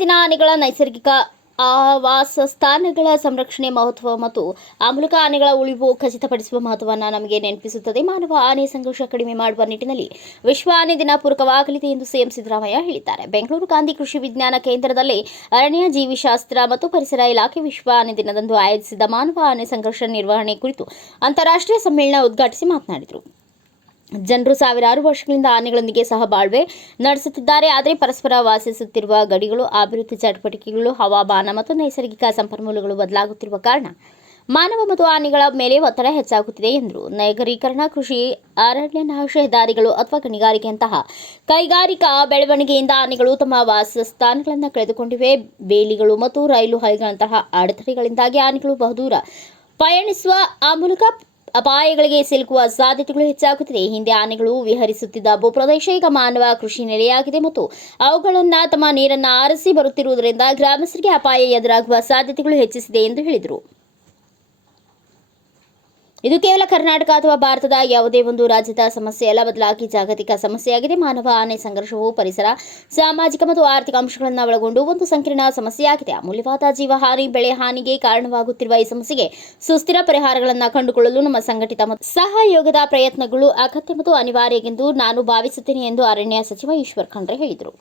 ದಿನ ಆನೆಗಳ ನೈಸರ್ಗಿಕ ಆವಾಸ ಸ್ಥಾನಗಳ ಸಂರಕ್ಷಣೆ ಮಹತ್ವ ಮತ್ತು ಆ ಮೂಲಕ ಆನೆಗಳ ಉಳಿವು ಖಚಿತಪಡಿಸುವ ಮಹತ್ವವನ್ನು ನಮಗೆ ನೆನಪಿಸುತ್ತದೆ. ಮಾನವ ಆನೆ ಸಂಘರ್ಷ ಕಡಿಮೆ ಮಾಡುವ ನಿಟ್ಟಿನಲ್ಲಿ ವಿಶ್ವ ಆನೆ ದಿನ ಪೂರಕವಾಗಲಿದೆ ಎಂದು ಸಿಎಂ ಸಿದ್ದರಾಮಯ್ಯ ಹೇಳಿದ್ದಾರೆ. ಬೆಂಗಳೂರು ಗಾಂಧಿ ಕೃಷಿ ವಿಜ್ಞಾನ ಕೇಂದ್ರದಲ್ಲಿ ಅರಣ್ಯ ಜೀವಿಶಾಸ್ತ್ರ ಮತ್ತು ಪರಿಸರ ಇಲಾಖೆ ವಿಶ್ವ ಆನೆ ದಿನದಂದು ಆಯೋಜಿಸಿದ ಮಾನವ ಆನೆ ಸಂಘರ್ಷ ನಿರ್ವಹಣೆ ಕುರಿತು ಅಂತಾರಾಷ್ಟ್ರೀಯ ಸಮ್ಮೇಳನ ಉದ್ಘಾಟಿಸಿ ಮಾತನಾಡಿದರು. ಜನರು ಸಾವಿರಾರು ವರ್ಷಗಳಿಂದ ಆನೆಗಳೊಂದಿಗೆ ಸಹ ಬಾಳ್ವೆ ನಡೆಸುತ್ತಿದ್ದಾರೆ. ಆದರೆ ಪರಸ್ಪರ ವಾಸಿಸುತ್ತಿರುವ ಗಡಿಗಳು, ಅಭಿವೃದ್ಧಿ ಚಟುವಟಿಕೆಗಳು, ಹವಾಮಾನ ಮತ್ತು ನೈಸರ್ಗಿಕ ಸಂಪನ್ಮೂಲಗಳು ಬದಲಾಗುತ್ತಿರುವ ಕಾರಣ ಮಾನವ ಮತ್ತು ಆನೆಗಳ ಮೇಲೆ ಒತ್ತಡ ಹೆಚ್ಚಾಗುತ್ತಿದೆ ಎಂದರು. ನಗರೀಕರಣ, ಕೃಷಿ ಅರಣ್ಯನಾಶ ಹೆದ್ದಾರಿಗಳು ಅಥವಾ ಗಣಿಗಾರಿಕೆಯಂತಹ ಕೈಗಾರಿಕಾ ಬೆಳವಣಿಗೆಯಿಂದ ಆನೆಗಳು ತಮ್ಮ ವಾಸಸ್ಥಾನಗಳನ್ನು ಕಳೆದುಕೊಂಡಿವೆ. ಬೇಲಿಗಳು ಮತ್ತು ರೈಲು ಹಳಿಗಳಂತಹ ಅಡೆತಡೆಗಳಿಂದಾಗಿ ಆನೆಗಳು ಬಹುದೂರ ಪಯಣಿಸುವ ಆ ಮೂಲಕ ಅಪಾಯಗಳಿಗೆ ಸಿಲುಕುವ ಸಾಧ್ಯತೆಗಳು ಹೆಚ್ಚಾಗುತ್ತಿದೆ. ಹಿಂದೆ ಆನೆಗಳು ವಿಹರಿಸುತ್ತಿದ್ದ ಭೂಪ್ರದೇಶ ಈಗ ಮಾನವ ಕೃಷಿ ನೆಲೆಯಾಗಿದೆ ಮತ್ತು ಅವುಗಳನ್ನ ತಮ್ಮ ನೀರನ್ನು ಆರಿಸಿ ಬರುತ್ತಿರುವುದರಿಂದ ಗ್ರಾಮಸ್ಥರಿಗೆ ಅಪಾಯ ಎದುರಾಗುವ ಸಾಧ್ಯತೆಗಳು ಹೆಚ್ಚಿಸಿದೆ ಎಂದು ಹೇಳಿದರು. ಇದು ಕೇವಲ ಕರ್ನಾಟಕ ಅಥವಾ ಭಾರತದ ಯಾವುದೇ ಒಂದು ರಾಜ್ಯದ ಸಮಸ್ಯೆ ಅಲ್ಲ, ಬದಲಾಗಿ ಜಾಗತಿಕ ಸಮಸ್ಯೆಯಾಗಿದೆ. ಮಾನವ ಆನೆ ಸಂಘರ್ಷವು ಪರಿಸರ, ಸಾಮಾಜಿಕ ಮತ್ತು ಆರ್ಥಿಕ ಅಂಶಗಳನ್ನು ಒಳಗೊಂಡು ಒಂದು ಸಂಕೀರ್ಣ ಸಮಸ್ಯೆಯಾಗಿದೆ. ಅಮೂಲ್ಯವಾದ ಜೀವಹಾನಿ, ಬೆಳೆ ಹಾನಿಗೆ ಕಾರಣವಾಗುತ್ತಿರುವ ಈ ಸಮಸ್ಯೆಗೆ ಸುಸ್ಥಿರ ಪರಿಹಾರಗಳನ್ನು ಕಂಡುಕೊಳ್ಳಲು ನಮ್ಮ ಸಂಘಟಿತ ಮತ್ತು ಸಹಯೋಗದ ಪ್ರಯತ್ನಗಳು ಅಗತ್ಯ ಮತ್ತು ಅನಿವಾರ್ಯ ಎಂದು ನಾನು ಭಾವಿಸುತ್ತೇನೆ ಎಂದು ಅರಣ್ಯ ಸಚಿವ ಈಶ್ವರ್ ಖಂಡ್ರೆ ಹೇಳಿದರು.